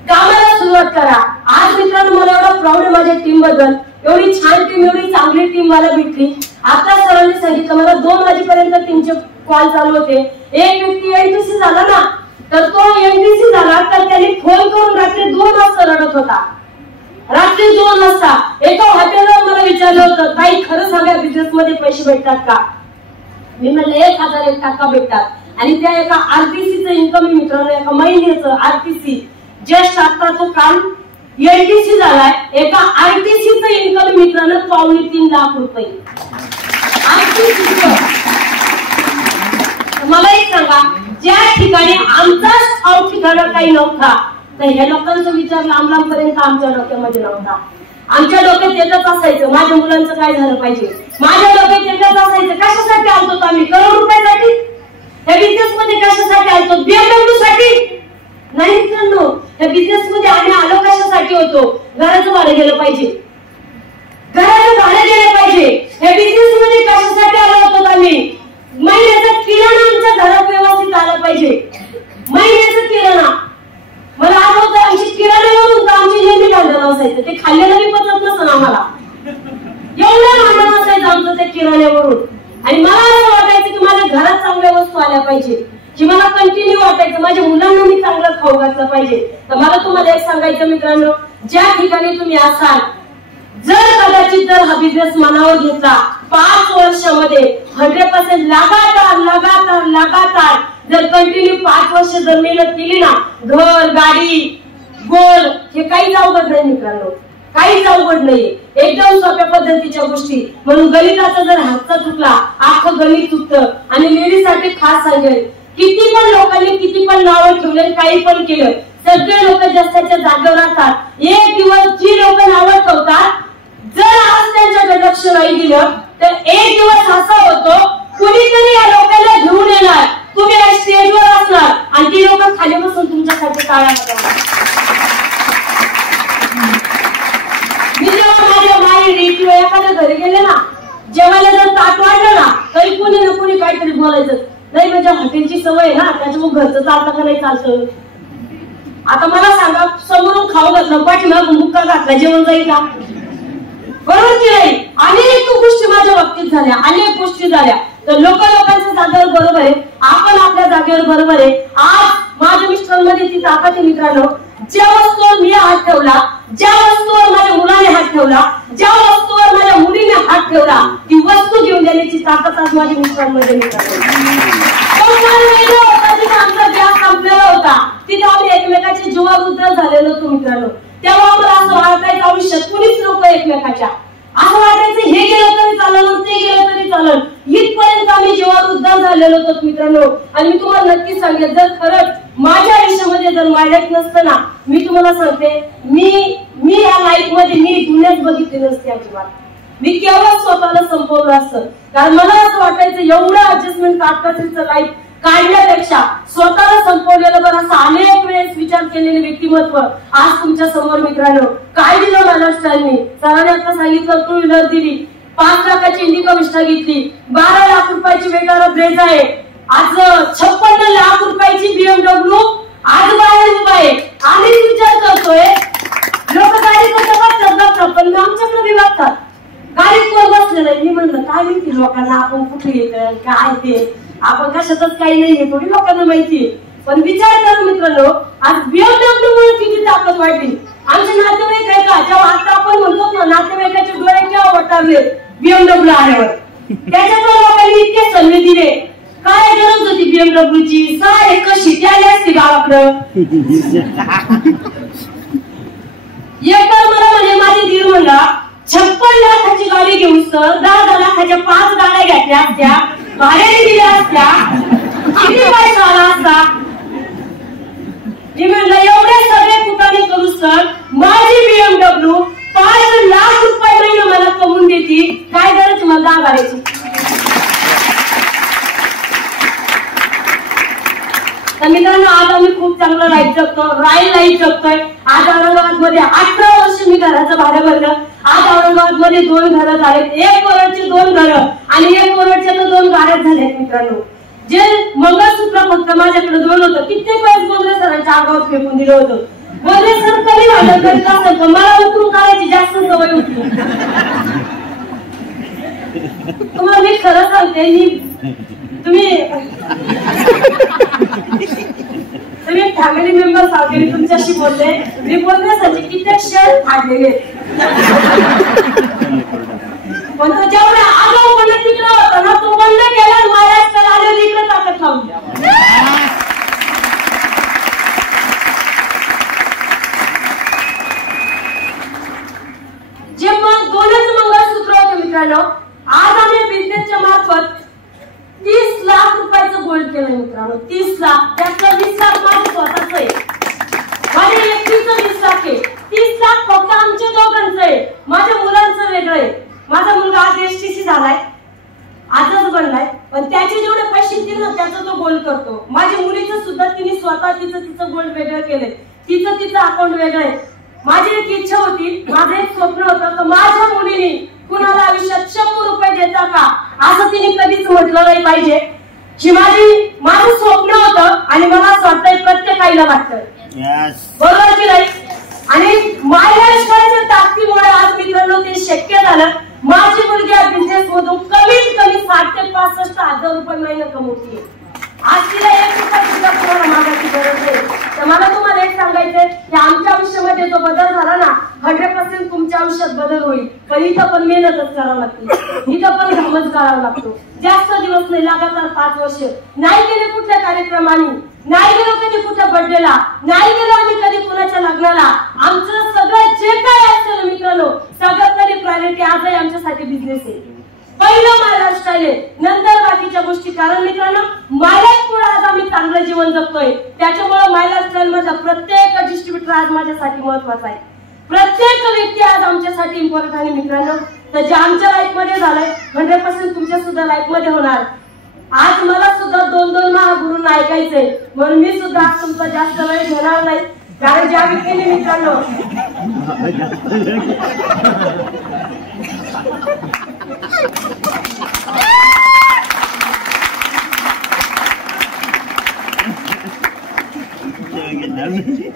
कामाला सुरुवात करा. आज मित्रांनो मला एवढा प्राऊड आहे माझ्या टीम बद्दल. एवढी छान टीम, एवढी चांगली टीम मला भेटली. आता सरांनी सांगितलं मला 2 वाजेपर्यंत टीमचे कॉल चालू होते. एक व्यक्ती एनटीसी झाला ना, तर तो एनटीसी झाला तर त्यांनी फोन करून रात्री 2 वाजता रडत होता. रात्री 2 वाजता एका हॉटेलवर मला विचारलं होतं, ताई खरं सांगा बिझनेस मध्ये पैसे भेटतात का? मी म्हणलं 1001 टक्का भेटतात. आणि त्या एका आरटीसीचं इन्कम मित्रांनो, एका महिन्याचं आरटीसी जस्ट आता तो काम एनटीसी झालाय, एका आरटीसीचं इन्कम मित्रांनो 2.25 लाख रुपये आरटीसीचं. मला एक सांगा, ज्या ठिकाणी आमचाच ठाव ठिकाणा काही नव्हता, तर ह्या लोकांचा विचार लांब लांबपर्यंत आमच्या डोक्यामध्ये नव्हता. आमच्या डोक्यात एकच असायचं, माझ्या मुलांचं काय झालं पाहिजे. माझ्या डोक्यात एकच असायचं, कशासाठी आलतो आम्ही? करोड रुपयासाठी? या बिझनेस मध्ये कशासाठी आलतो? BMW साठी नाही मित्रांनो. या बिझनेस मध्ये आम्ही आलो कशासाठी होतो? घराचं भाडं गेलं पाहिजे, घराचं भाडं गेलं पाहिजे. या बिझनेस मध्ये कशासाठी आलो होतो आम्ही? महिन्याचा किराणा आमच्या घरात व्यवस्थित आला पाहिजे. महिन्याचा किराणा मला आठवतं, आमची किराण्यावरून आमची नेहमी भांडण असायचं, ते खाल्लेलं मी पचत नसतं आम्हाला, एवढं भांडण असायचं आमचं त्या किराण्यावरून. आणि मला असं वाटायचं की माझ्या घरात चांगल्या वस्तू आल्या पाहिजे, की मला कंटिन्यू वाटायचं माझ्या मुलांना मी चांगलं खाऊ घातलं पाहिजे. तर मला तुम्हाला एक सांगायचं मित्रांनो, ज्या ठिकाणी तुम्ही असाल, जर कदाचित जर हा बिझनेस मनावर घेतला, 5 वर्षामध्ये 100% लगातार जर कंटिन्यू 5 वर्ष जर मेहनत केली ना, घर गाडी गोल हे काहीच अवघड नाही मित्रांनो, काहीच अवघड नाहीये, एकदम सोप्या पद्धतीच्या गोष्टी. म्हणून गणिताचा जर हातचा चुकला अख्खं गणित चुकतं. आणि लेडीजसाठी खास सांगेल, किती पण लोकांनी किती पण नावं ठेवले, काही पण केलं, सगळे लोक जास्तीच्या जागेवर राहतात. एक दिवस जी लोक नावं ठेवतात, जर आज त्यांच्याकडे लक्ष नाही दिलं तर एक दिवस असा होतो, कुणीतरी या लोकांना घेऊन येणार, तुम्ही या स्टेजवर असणार आणि ती लोक खाली बसून तुमच्यासाठी टाळ्या वाजवणार. मी जेव्हा माझ्या माहेरी किंवा एखाद्या घरी गेले ना, जेवायला जर ताट वाढलं ना, तरी कुणी ना कुणी काहीतरी बोलायचं नाही, म्हणजे हॉटेलची सवय आहे ना, त्याच्यामुळे घरचं चालतं का नाही चालतं. आता मला सांगा, समोरून खाऊ घातलं, पाठीमागून मुक्का घातला, जेवण जाईल का? बरोबर की नाही? अनेक गोष्टी माझ्या बाबतीत झाल्या, अनेक गोष्टी झाल्या. तर लोकांच्या जागेवर बरोबर आहे, आपण आपल्या जागेवर बरोबर आहे. आज माझ्या मिस्टरांमध्ये ती ताकद आहे मित्रांनो. ज्या वस्तूवर मी हात ठेवला, ज्या वस्तूवर माझ्या मुलाने हात ठेवला, ज्या वस्तूवर माझ्या मुलीने हात ठेवला, ती वस्तू घेऊन देण्याची ताकद आज माझ्या मिस्टरांमध्ये आमचा गॅस संपलेला होता. तिथे आम्ही एकमेकाच्या जीवावर उद्धार झालेलो होतो मित्रांनो. तेव्हा आम्हाला असं वाटायचं आयुष्यात कुणीच नको एकमेकाच्या. असं वाटायचं हे गेलं तरी चाललं, ते गेलं तरी चाललं. इथपर्यंत आम्ही जीवावर उद्धार झालेलो होतो मित्रांनो. आणि मी तुम्हाला नक्की सांगेन, जर खरंच माझ्या आयुष्यामध्ये जर मायलेट नसतं ना, मी तुम्हाला सांगते, मी या लाईफ मध्ये मी दुनियाच बघितली नसते अजिबात. मी केव्हा स्वतःला संपवलं असतं. कारण मला असं वाटायचं एवढं ऍडजस्टमेंट काटकसरीचं लाईफ काढण्यापेक्षा स्वतःला संपवलेलं बरं. असं अनेक वेळेस विचार केलेले व्यक्तिमत्व आज तुमच्या समोर मित्रांनो. काय दिलं मला स्टाईलनी? सरांनी आता सांगितलं, टू व्हीलर दिली, 5 लाखाची इंडिका विस्टा घेतली, 12 लाख रुपयाची वेटारा ब्रेझ आहे, आज 56 लाख रुपयाची BMW आज बाहेर उभा आहे. आम्ही विचार करतोय लोक गाडी कसं बघतात, पण आमच्याकडे बी बघतात गाडीत कोण बसलेलं आहे. मी म्हणलं काय माहिती लोकांना आपण कुठे येतं काय ते, आपण कशातच काही नाहीये थोडी लोकांना माहितीये. पण विचार कर मित्रांनो, आज BMW मुळे किती ताकद वाढली. आमचे नातेवाईक आहे का, जेव्हा आता आपण म्हणतो ना नातेवाईकाचे डोळे केव्हा वटारले BMW आल्यावर, त्याच्यामुळे लोकांनी इतके सल्ले दिले. काय गरज होती BMW ची, सारे कशी त्याला असते गावाकडं. एक तर मला म्हणजे माझी दीर म्हणला 56 लाखाची गाडी घेऊन तर 10 लाखाच्या 5 गाड्या घेतल्या असत्या, भाड्याने दिल्या असत्या, किती पैसा आला असता. मी म्हणलं एवढे सगळे कुटाने करू सर माझी BMW 5 लाख रुपये महिना मला कमवून देती, काय गरज मला 10 गाड्याची. तर मित्रांनो आज आम्ही खूप चांगलं लाईफ जगतो, रॉयल लाईफ जगतोय. आज औरंगाबाद मध्ये 18 वर्ष मी घराचं भाडं भरलं. आज औरंगाबाद मध्ये 2 घरं झालेत, 1 करोडची 2 घरं आणि 1 करोडच्या तर 2 गाड्या झाल्यात मित्रांनो. जे मंगळसूत्र फक्त माझ्याकडे 2 होतं, कित्येक वेळेस बोलले सरांच्या अंगावर फेकून दिलं होतं. बोलले सर कधी भांडण करीत असेल तर मला उतरून काढायची जास्त सवय होती. तुम्हाला मी खरं सांगते, तुम्ही फॅमिली मेंबर सारखे तुमच्याशी बोलले, मी बोलण्यासाठी कित्येक क्षण फाडलेले. पण तो जेवढा आगाऊपणा तिकडे होता ना, तो बंद केला. महाराष्ट्राला आले इकडे ताकद लावली. जे मग 2च मंगळसूत्र होते मित्रांनो. आज आम्ही बिझनेसच्या मार्फत 30 लाख रुपयाचं गोल्ड केलं मित्रांनो. 30 लाख, त्यातलं 20 लाख माझं स्वतःच आहे, माझ्या व्यक्तीचं 20 लाख आहे. 30 लाख फक्त आमच्या दोघांचं आहे, माझ्या मुलांचं वेगळं आहे. माझा मुलगा आज STC झालाय, आजच बनलाय, पण त्याचे जेवढे पैसे येतील ना त्याचं तो गोल्ड करतो. माझ्या मुलीचं सुद्धा तिने स्वतः तिचं गोल्ड वेगळं केलंय, तिचं अकाउंट वेगळं आहे. माझी एक इच्छा होती, माझं एक स्वप्न होतं की माझ्या मुलीने कुणाला आयुष्यात 100 रुपये देता का असं तिने कधीच म्हटलं नाही पाहिजे. ही माझं स्वप्न होतं आणि मला असं वाटतंय प्रत्येक आईला वाटतं, बरोबर की नाही. आणि महाराष्ट्राच्या ताकदीमुळे आज मित्रांनो ते शक्य झालं. माझी मुलगी या बिझनेस मधून कमीत कमी 60 ते 65 हजार रुपये महिना कमवते. आज तिला 1 रुपया सुद्धा तुम्हाला मागायची गरज नाही. तर मला तुम्हाला एक सांगायचंय की आमच्या आयुष्यामध्ये जो बदल झाला ना, 100% तुमच्या आयुष्यात बदल होईल. पण इथं पण मेहनतच करावं लागते, इथं पण घामच काढावा लागतो. जास्त दिवस नाही, लगातार 5 वर्ष नाही गेले कुठल्या कार्यक्रमाने, नाही गेलो कधी कुठल्या बर्थडेला, नाही गेलो आम्ही कधी कुणाच्या लग्नाला. आमचं सगळं जे काय असेल मित्रांनो, सगळ्यात पहिली प्रायोरिटी आजही आमच्यासाठी बिझनेस आहे. पहिलं महाराष्ट्र आले, नंतर बाकीच्या गोष्टी. कारण मित्रांनो महाराष्ट्र आज आम्ही चांगलं जीवन जगतोय, त्याच्यामुळे महाराष्ट्र मधला प्रत्येक डिस्ट्रीब्युटर आज माझ्यासाठी महत्वाचा आहे. प्रत्येक व्यक्ती आज आमच्यासाठी इम्पॉर्टंट आहे मित्रांनो. तर जे आमच्या लाईफ मध्ये झालंय 100% तुमच्या सुद्धा लाईफ मध्ये होणार. आज मला सुद्धा 2 महागुरूंना ऐकायचंय, म्हणून मी सुद्धा आज तुमचा जास्त वेळ घेणार नाही. कारण ज्या व्यक्तीने मित्रांनो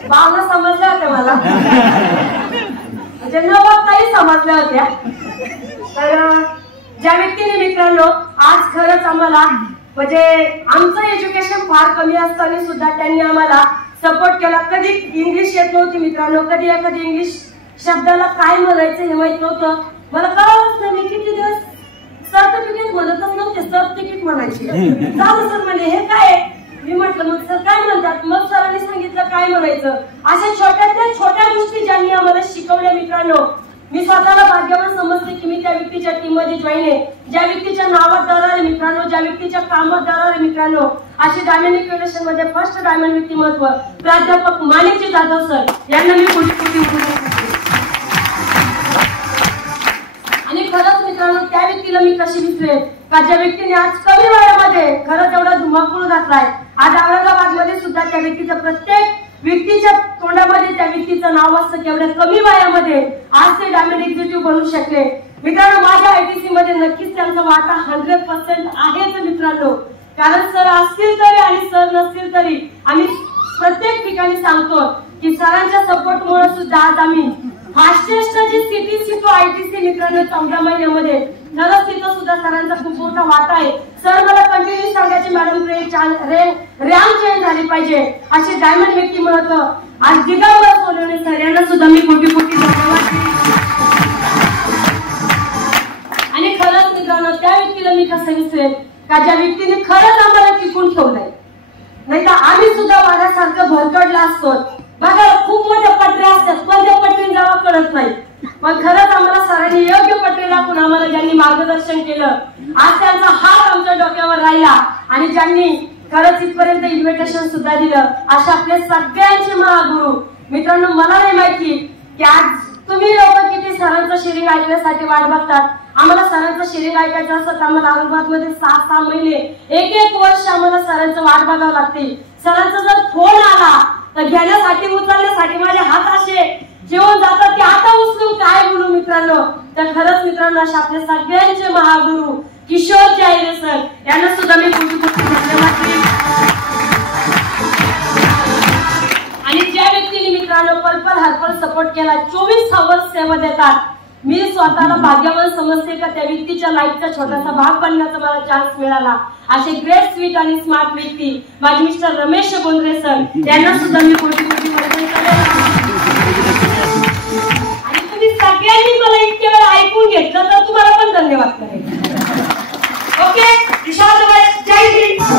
भावना समजल्या होत्या मला, म्हणजे न बघताही समजल्या होत्या. तर ज्या व्यक्तीने मित्रांनो आज खरंच आम्हाला म्हणजे आमचं एज्युकेशन फार कमी असताना सुद्धा त्यांनी आम्हाला सपोर्ट केला. कधी इंग्लिश येत नव्हती मित्रांनो, कधी एखादी इंग्लिश शब्दाला काय म्हणायचं हे माहित नव्हतं. मला कळलंच नाही. मी किती दिवस सर्टिफिकेट म्हणतच नव्हते, सर्टिफिकेट म्हणायचे. चालू सर म्हणे हे काय. मी म्हटलं मग सर काय म्हणतात. मग सरांनी सांगितलं काय म्हणायचं. अशा छोट्यातल्या छोट्या गोष्टी ज्यांनी आम्हाला शिकवल्या मित्रांनो, मी स्वतःला भाग्यवान समजते की मी त्या व्यक्तीच्या टीम मध्ये जॉईन आहे. ज्या व्यक्तीच्या नावात दरार मित्रांनो, ज्या व्यक्तीच्या कामात दरार मित्रांनो, अशी डायमंड इक्वेशन मध्ये फर्स्ट डायमंड व्यक्तिमत्व प्राध्यापक माणिकजी जाधव सर यांना मी कोटी आणि खरंच मित्रांनो त्या व्यक्तीला मी कशी विसरेन का ज्या व्यक्तीने आज कमी वयामध्ये खरंच एवढा धुमाकूळ घातलाय. आज औरंगाबाद मध्ये सुद्धा त्या व्यक्तीचं प्रत्येक व्यक्तीच्या तोंडामध्ये त्या व्यक्तीचं नाव असतं की एवढ्या कमी वयामध्ये आज ते डायमंड एक्झिक्युटिव्ह बनू शकले. मित्रांनो माझ्या आयटीसी मध्ये नक्कीच त्यांचा वाटा 100% आहेच मित्रांनो. कारण सर असतील तरी आणि सर नसतील तरी आम्ही प्रत्येक ठिकाणी सांगतो की सरांच्या सपोर्टमुळे सुद्धा आज आम्ही fastest G CTC to ITC मित्रांनो 14 महिन्यामध्ये खरंच तिथं सुद्धा सरांचा खूप मोठा वाटा आहे. सर मला कंटिन्यू सांगायचे मॅडम रँक चेंज झाली पाहिजे. असे डायमंड व्यक्तिमत्व आज दिगंबर सोनवणे सर यांना सुद्धा मी कोटी धन्यवाद. आणि खरंच मित्रांनो त्या व्यक्तीला मी कसं विसरेन का ज्या व्यक्तीने खरंच आम्हाला टिकून ठेवलंय. नाही तर आम्ही सुद्धा माझ्यासारखं भरकडला असतो. बघा खूप मोठ्या पटऱ्या असतात पण त्या पटरी जावा कळत नाही. पण खरंच आम्हाला सरांनी योग्य पटरी दाखवून आम्हाला ज्यांनी मार्गदर्शन केलं आज त्यांचा हात आमच्या डोक्यावर राहिला आणि ज्यांनी खरंच इथपर्यंत इन्व्हिटेशन सुद्धा दिलं अशा आपले सगळ्यांचे महागुरु मित्रांनो. मला नाही माहिती की आज तुम्ही लोक किती सरांचं शेअरिंग ऐकण्यासाठी वाट बघतात. आम्हाला सरांचं शेअरिंग ऐकायचं असतं आम्हाला औरंगाबादमध्ये 6-6 महिने 1-1 वर्ष आम्हाला सरांचं वाट बघावं लागते. सरांचा जर फोन आला तर घेण्यासाठी उचलण्यासाठी माझे हात असे जेवण जातात की आता उचलून काय बोलू मित्रांनो. तर खरंच मित्रांनो अशा आपल्या सगळ्यांचे महागुरु किशोर आयरे सर यांना सुद्धा मी खूप धन्यवाद. आणि ज्या व्यक्तीने मित्रांनो पल हरपल सपोर्ट केला 24 आवर्स सेवा देतात. मी स्वतःला भाग्यवान समजते का त्या व्यक्तीच्या लाईफचा छोटासा भाग बनण्याचा मला चान्स मिळाला. असे ग्रेट स्वीट आणि स्मार्ट व्यक्ती माझे मिस्टर रमेश बोंद्रे सर यांना सुद्धा मी कोटी आणि तुम्ही सगळ्यांनी मला इतके वेळ ऐकून घेतलं तर तुम्हाला पण धन्यवाद करेन. ओके जय हिंद.